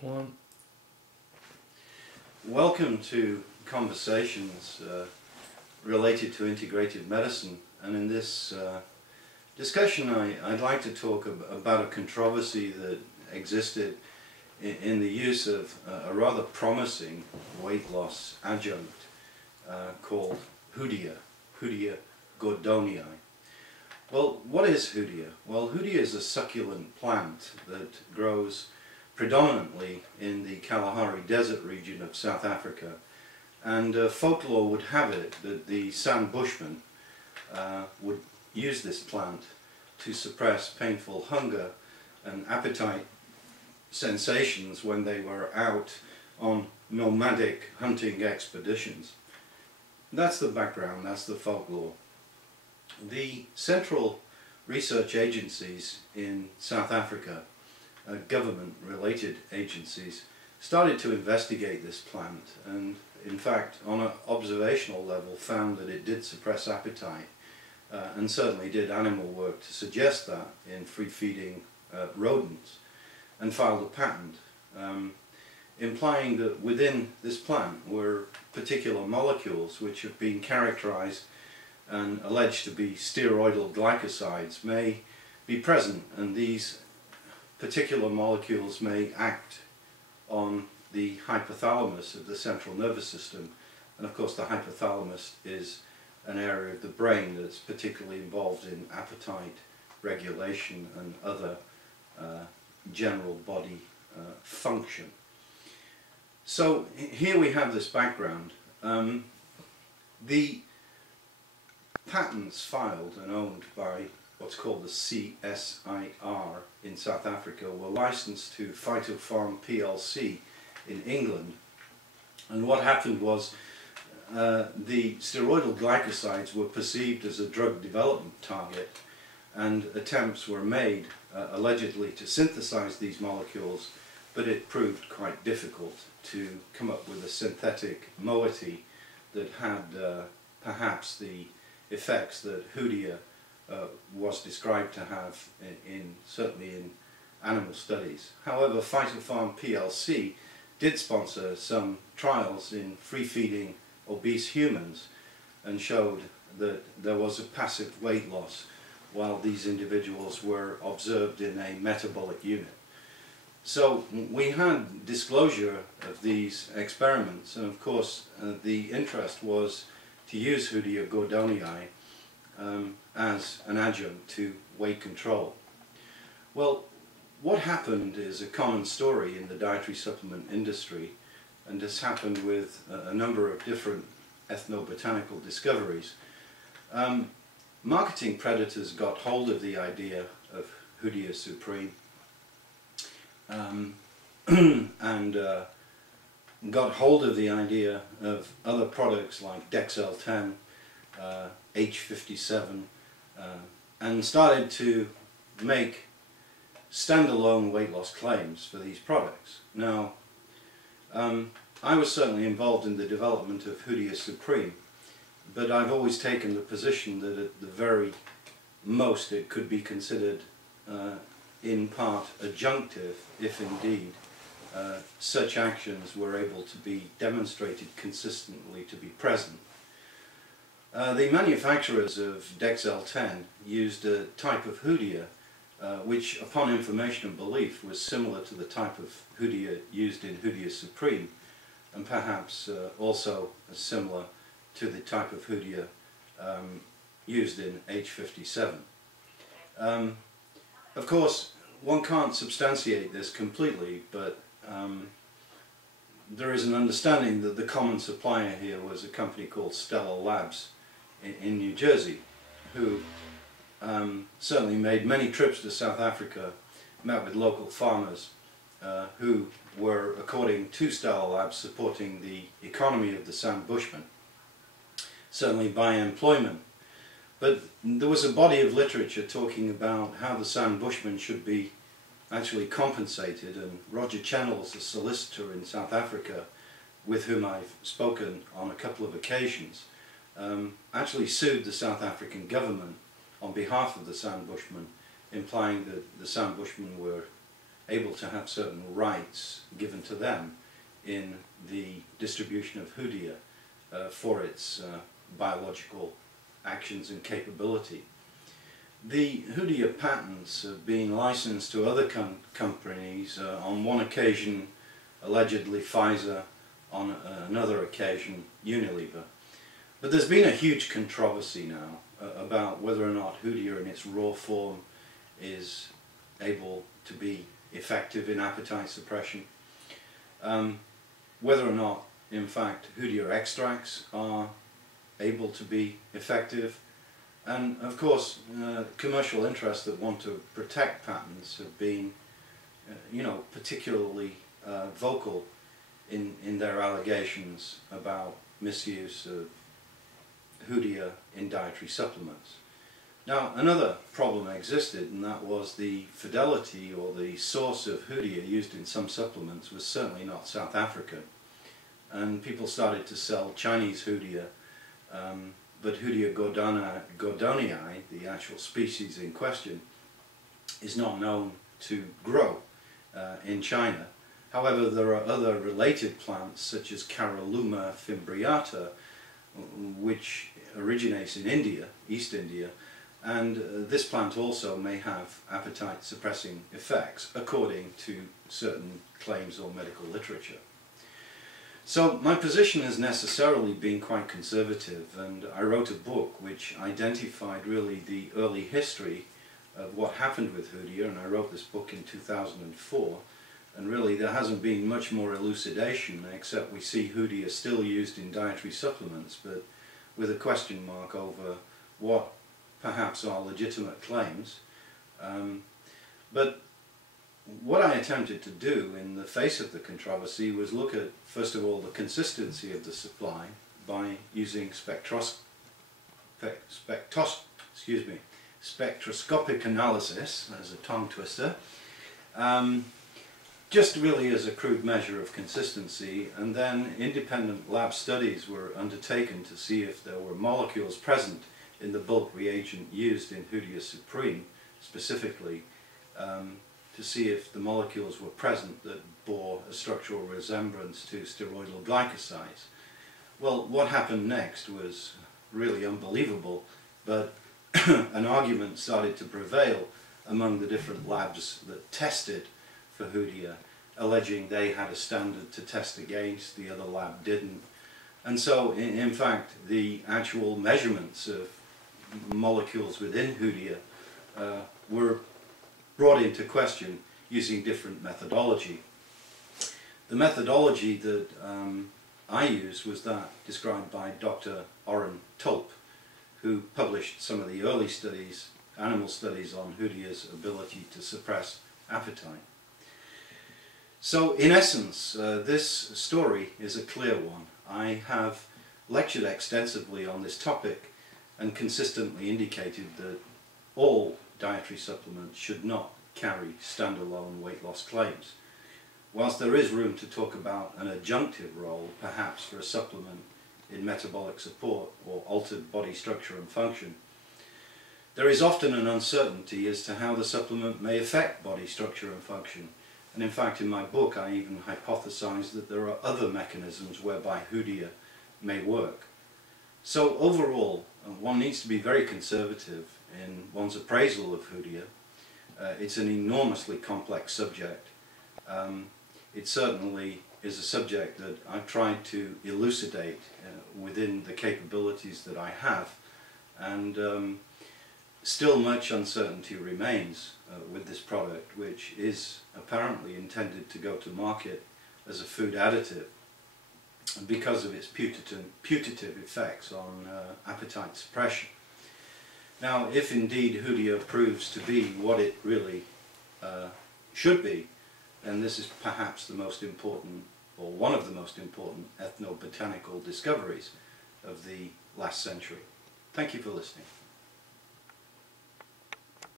One. Welcome to conversations related to integrated medicine, and in this discussion I'd like to talk about a controversy that existed in the use of a rather promising weight loss adjunct called Hoodia gordonii. Well, what is Hoodia? Well, Hoodia is a succulent plant that grows predominantly in the Kalahari Desert region of South Africa, and folklore would have it that the San Bushmen would use this plant to suppress painful hunger and appetite sensations when they were out on nomadic hunting expeditions. That's the background, that's the folklore. The central research agencies in South Africa, government-related agencies, started to investigate this plant, and in fact on an observational level found that it did suppress appetite, and certainly did animal work to suggest that in free-feeding rodents, and filed a patent implying that within this plant were particular molecules which have been characterized and alleged to be steroidal glycosides may be present, and these particular molecules may act on the hypothalamus of the central nervous system, and of course the hypothalamus is an area of the brain that's particularly involved in appetite regulation and other general body function. So here we have this background. The patents filed and owned by what's called the CSIR in South Africa were licensed to Phytopharm PLC in England, and what happened was the steroidal glycosides were perceived as a drug development target, and attempts were made allegedly to synthesize these molecules, but it proved quite difficult to come up with a synthetic moiety that had perhaps the effects that Hoodia was described to have certainly in animal studies. However, Phytopharm PLC did sponsor some trials in free-feeding obese humans and showed that there was a passive weight loss while these individuals were observed in a metabolic unit. So we had disclosure of these experiments, and of course the interest was to use Hoodia gordonii as an adjunct to weight control. Well, what happened is a common story in the dietary supplement industry, and this happened with a number of different ethnobotanical discoveries. Marketing predators got hold of the idea of Hoodia supreme and got hold of the idea of other products like Dexl-10, H57, and started to make standalone weight loss claims for these products. Now, I was certainly involved in the development of Hoodia supreme, but I've always taken the position that at the very most it could be considered in part adjunctive, if indeed such actions were able to be demonstrated consistently to be present. The manufacturers of Dexl-10 used a type of Hoodia which, upon information and belief, was similar to the type of Hoodia used in Hoodia supreme, and perhaps also similar to the type of Hoodia used in H57. Of course, one can't substantiate this completely, but there is an understanding that the common supplier here was a company called Stellar Labs in New Jersey, who certainly made many trips to South Africa, met with local farmers who were, according to Stellar Labs, supporting the economy of the San Bushmen, certainly by employment. But there was a body of literature talking about how the San Bushmen should be actually compensated, and Roger Chennells, a solicitor in South Africa, with whom I've spoken on a couple of occasions, actually sued the South African government on behalf of the San Bushmen, implying that the San Bushmen were able to have certain rights given to them in the distribution of hoodia for its biological actions and capability. The hoodia patents have been licensed to other companies, on one occasion allegedly Pfizer, on another occasion Unilever. But there's been a huge controversy now about whether or not hoodia in its raw form is able to be effective in appetite suppression, whether or not in fact hoodia extracts are able to be effective, and of course commercial interests that want to protect patents have been particularly vocal in their allegations about misuse of hoodia in dietary supplements. Now, another problem existed, and that was the fidelity or the source of hoodia used in some supplements was certainly not South African, and people started to sell Chinese hoodia, but Hoodia gordonii, the actual species in question, is not known to grow in China. However, there are other related plants such as Caralluma fimbriata, which originates in India, East India, and this plant also may have appetite suppressing effects according to certain claims or medical literature. So my position has necessarily been quite conservative, and I wrote a book which identified really the early history of what happened with hoodia, and I wrote this book in 2004, and really there hasn't been much more elucidation except we see hoodia still used in dietary supplements, but with a question mark over what perhaps are legitimate claims. But what I attempted to do in the face of the controversy was look at, first of all, the consistency of the supply by using spectroscopic analysis, as a tongue twister, just really as a crude measure of consistency, and then independent lab studies were undertaken to see if there were molecules present in the bulk reagent used in Hoodia Supreme specifically, to see if the molecules were present that bore a structural resemblance to steroidal glycosides. Well, what happened next was really unbelievable, but an argument started to prevail among the different labs that tested for hoodia, alleging they had a standard to test against, the other lab didn't. And so, in fact, the actual measurements of molecules within hoodia were brought into question using different methodology. The methodology that I used was that described by Dr. Oren Tulp, who published some of the early studies, animal studies on hoodia's ability to suppress appetite. So in essence, this story is a clear one. I have lectured extensively on this topic and consistently indicated that all dietary supplements should not carry standalone weight loss claims. Whilst there is room to talk about an adjunctive role, perhaps for a supplement in metabolic support or altered body structure and function, there is often an uncertainty as to how the supplement may affect body structure and function. And in fact, in my book I even hypothesize that there are other mechanisms whereby hoodia may work. So overall, one needs to be very conservative in one's appraisal of hoodia. It's an enormously complex subject. It certainly is a subject that I've tried to elucidate within the capabilities that I have, and still much uncertainty remains with this product, which is apparently intended to go to market as a food additive because of its putative effects on appetite suppression. Now, if indeed hoodia proves to be what it really should be, then this is perhaps the most important, or one of the most important, ethnobotanical discoveries of the last century. Thank you for listening.